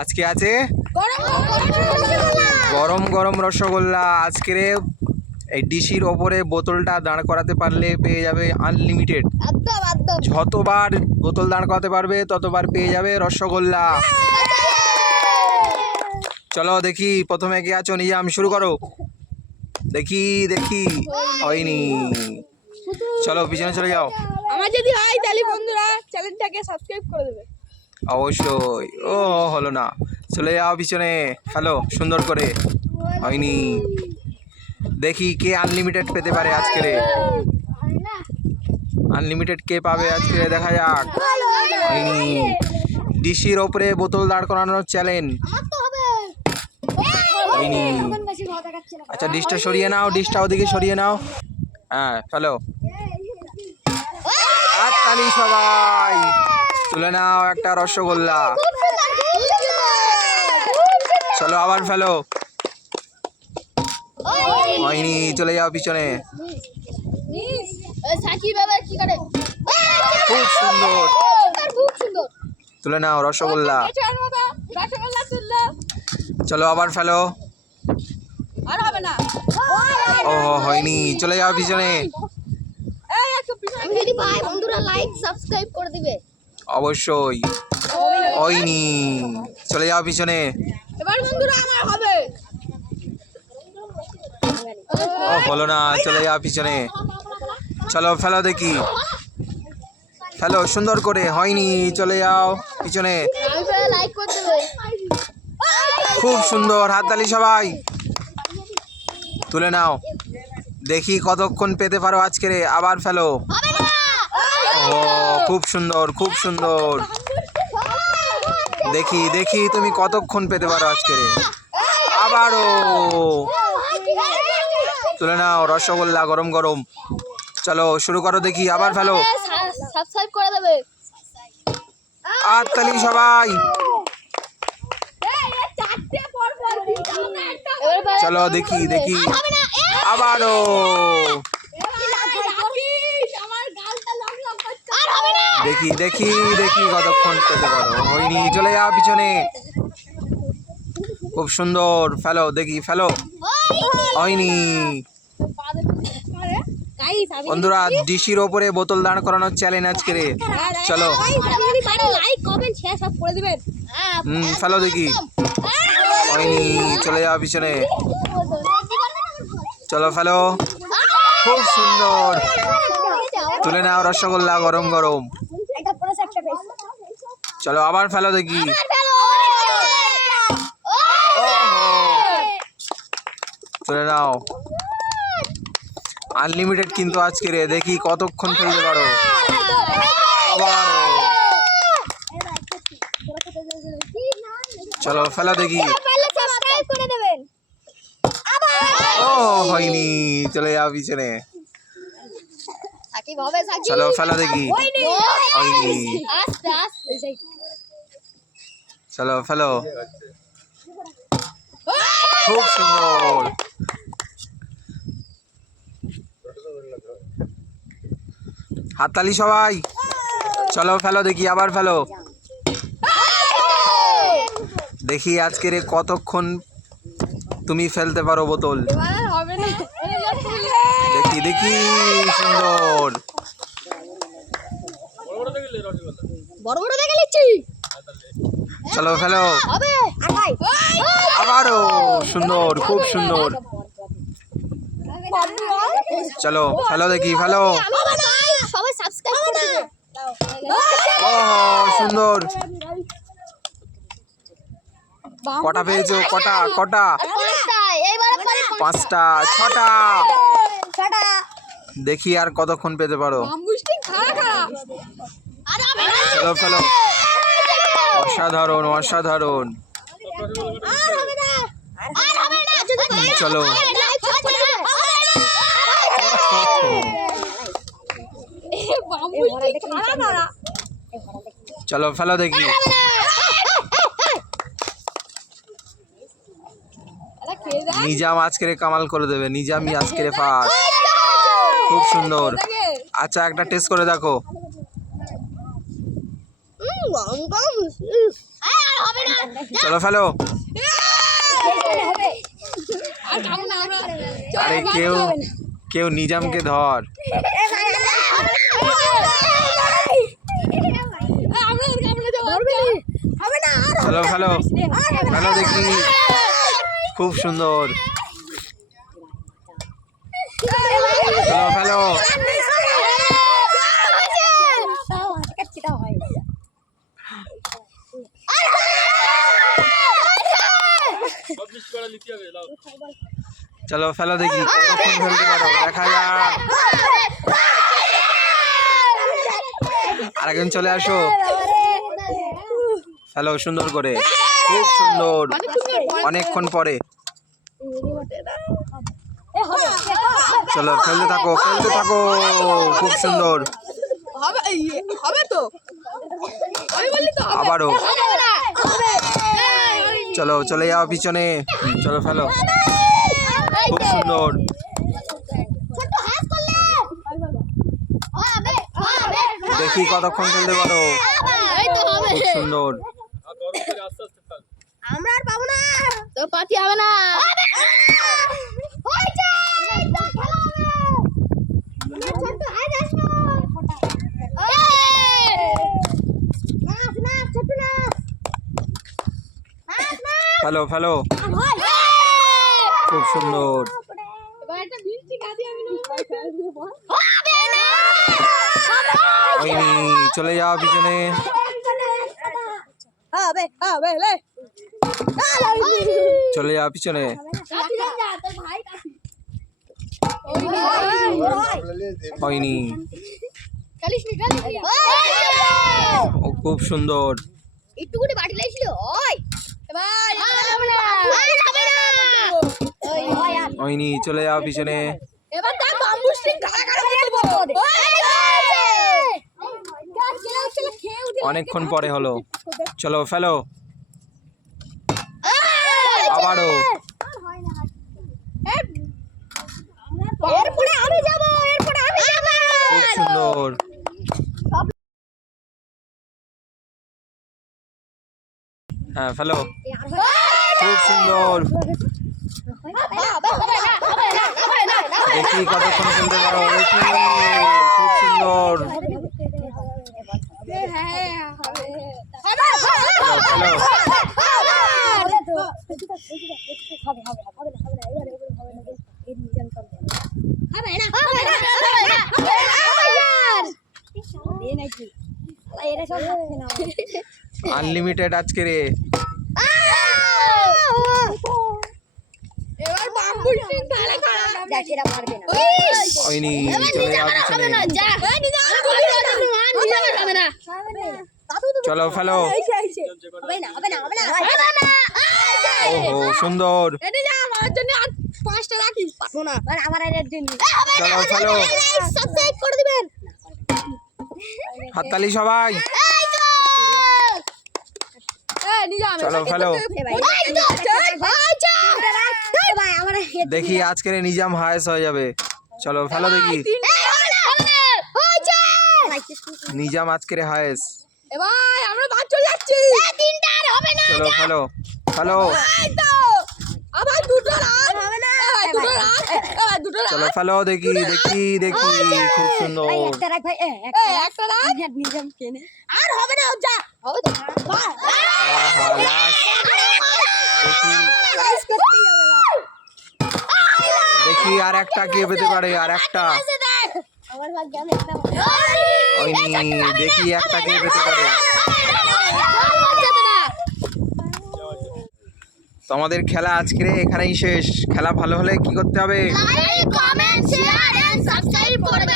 আজকে আছে? গরম গরম রসগোল্লা। আজকের এই ডিশির ওপরে বোতলটা দাঁড় করাতে পারলে পেয়ে যাবে আনলিমিটেড যতবার বোতল দাঁড় করাতে পারবে ততবার পেয়ে যাবে রসগোল্লা। চলো দেখি প্রথমে কে আছো? নিজাম শুরু করো। দেখি দেখি। হয়নি। চলো পিছনে চলে যাও। আমার যদি হয় তাহলে বন্ধুরা চ্যানেলটাকে সাবস্ক্রাইব করে দেবে। অবশ্যই। ও, হলো না। চলে যাও পিছনে। হ্যালো, সুন্দর করে। হয়নি। দেখি কে আনলিমিটেড পেতে পারে আজকের আনলিমিটেড কে পাবে আজকে দেখা যাক। হয়নি। ডিসির ওপরে বোতল দাঁড় করানোর চ্যালেঞ্জ আচ্ছা ডিশটা সরিয়ে নাও ডিশটা ওদিকে সরিয়ে নাও। হ্যাঁ হ্যালো। আর তালি সবাই। তুলে নাও একটা রসগোল্লা। চলো আবার ফেলো। হয়নি চলে যাও পিছনে। সাকিব বাবা কি করে? খুব সুন্দর। তুলে নাও রসগোল্লা। রসগোল্লা চলো আবার ফেলো। আর হবে ও হয়নি চলে যাও পিছনে। বন্ধুরা লাইক সাবস্ক্রাইব করে দিবে। অবশ্যই। হয়নি। চলে যাও পিছনে। এবার বন্ধুরা আমার হবে। ও হলো না চলে যাও পিছনে। চলো ফেলো দেখি। ফেলো সুন্দর করে। হয়নি চলে যাও পিছনে। খুব সুন্দর হাততালি সবাই। তুলে নাও। দেখি কতক্ষণ পেতে পারো আজকের আবার ফেলো। খুব সুন্দর খুব সুন্দর। দেখি দেখি তুমি কতক্ষণ পেতে পারো আজকের আবারও। তুলে নাও রসগোল্লা গরম গরম। চলো শুরু করো দেখি আবার ফেলো। সাবস্ক্রাইব করে দেবে। হাততালি সবাই। চলো দেখি দেখি। আবারও আর হবে না দেখি দেখি দেখি কতক্ষণ পেতে পারো। হয়নি, চলে যাও পিছনে। খুব সুন্দর, ফেলো, দেখি, ফেলো। হয়নি। বন্ধুরা, ডিসির ওপরে বোতল দাঁড় করানোর চ্যালেঞ্জ আজকে রে। চলো। হুম, ফেলো দেখি। হয়নি, চলে যাওয়া পিছনে। চলো, ফেলো। খুব সুন্দর। তুলে নাও রসগোল্লা গরম গরম। চলো আবার ফেলো দেখি। তুলে নাও। আনলিমিটেড কিন্তু আজকে রে দেখি কতক্ষণ ফেলতে পারো। আবার। চলো ফেলো দেখি। ও হয়নি চলে যাও পিছনে। চলো ফেলো দেখি। চলো ফেলো খুব সুন্দর। হাততালি সবাই। চলো ফেলো দেখি আবার ফেলো। দেখি আজকের কতক্ষণ তুমি ফেলতে পারো বোতল। দেখি দেখি সুন্দর। বড় বড় দেখে নিচ্ছি। চলো ফেলো। আবারও সুন্দর খুব সুন্দর। চলো ফেলো দেখি ফেলো। সুন্দর। কটা পেয়েছ? কটা? কটা? পাঁচটা ছটা। দেখি আর কতক্ষণ পেতে পারো। চলো ফেলো অসাধারণ অসাধারণ। চলো। চলো ফেলো দেখি আরে খেয়ে দেখ নিজাম আজকের কামাল করে দেবে। নিজামই আজকের ফার্স্ট খুব সুন্দর। আচ্ছা একটা টেস্ট করে দেখো। চলো ফেলো। আর কেউ কেউ নিজামকে ধর। চলো ফেলো। ফেলো দেখি। খুব সুন্দর। ফেলো চলো, ফেলো দেখি। দেখা যাক। চলে আসো। ফেলো সুন্দর করে। খুব সুন্দর। অনেকক্ষণ পরে। চলো খেলতে থাকো খেলতে থাকো। খুব সুন্দর। হবে হবে তো। আমি বললি তো আবারও। চলো চলে যাও পিছনে। চলো ফেলো। খুব সুন্দর। দেখি কতক্ষণ ফেলতে পারো। খুব সুন্দর আমরা আর পাবো না তো পাতি হবে না হয়েছে তো খেলা হবে ছোট্ট হাত আসো নাচ নাচ ছোট্ট নাচ নাচ নাচ ফেলো ফেলো ভাই খুব সুন্দর। হবে না চলে যাও পিছনে। হবে হবে লে। চলে যা পিছনে। যা হয়নি। ও খুব সুন্দর। একটু করে বাটি লাইছিল হয়নি চলে যাও পিছনে। এবার দেখ বাম্বু স্টিক গাড়া গাড়া অনেকক্ষণ পরে হলো। চলো ফেলো। আবারও। এরপরে আমি যাব এরপরে আমি যাব। খুব সুন্দর। হ্যাঁ ফেলো। খুব সুন্দর। দেখি কতক্ষণ খেলতে পারো। দেখি খুব সুন্দর। চলো ফেলো আনলিমিটেড আজকে রে। এবার বাম্বু স্টিক তাহলে খারাপ দেখ এরা পারবে না হয়নি চলে যাও পিছনে যা। হবে না চলো ফেলো। হবে না হবে না হবে না। ওহো সুন্দর। এনে যা আমার জন্য আর পাঁচটা রাখিস পাবো আমার জন্য চলো ফেলো সাবস্ক্রাইব করে দিবেন। হাততালি সবাই। চলো ফেলো। দেখি আজকের নিজাম হায়েস হয়ে যাবে। চলো ফেলো দেখি। নিজাম আজকের হায়েস এবার আমরা বাদ চলে যাচ্ছি। এই তিনটা আর হবে না চলো ফেলো। ফেলো এই তো আবার দুটো রান হবে না দুটো রান এবার দুটো রান চলো ফেলো দেখি দেখি দেখি খুব সুন্দর ভাই একটা রাখ ভাই এ, এই, একটা একটা রান রাখ নিজাম কেনে আর হবে না যা হবে তো বাহ আহা, last। দেখি দেখি আর একটা কে পেতে পারে আর একটা আমার ভাগ্যে আমি একটা হয়নি দেখি একটা কে পেতে পারে তোমাদের খেলা আজকে এখানেই শেষ। খেলা ভালো হলে কি করতে হবে? Like comment share and subscribe করে দেবেন।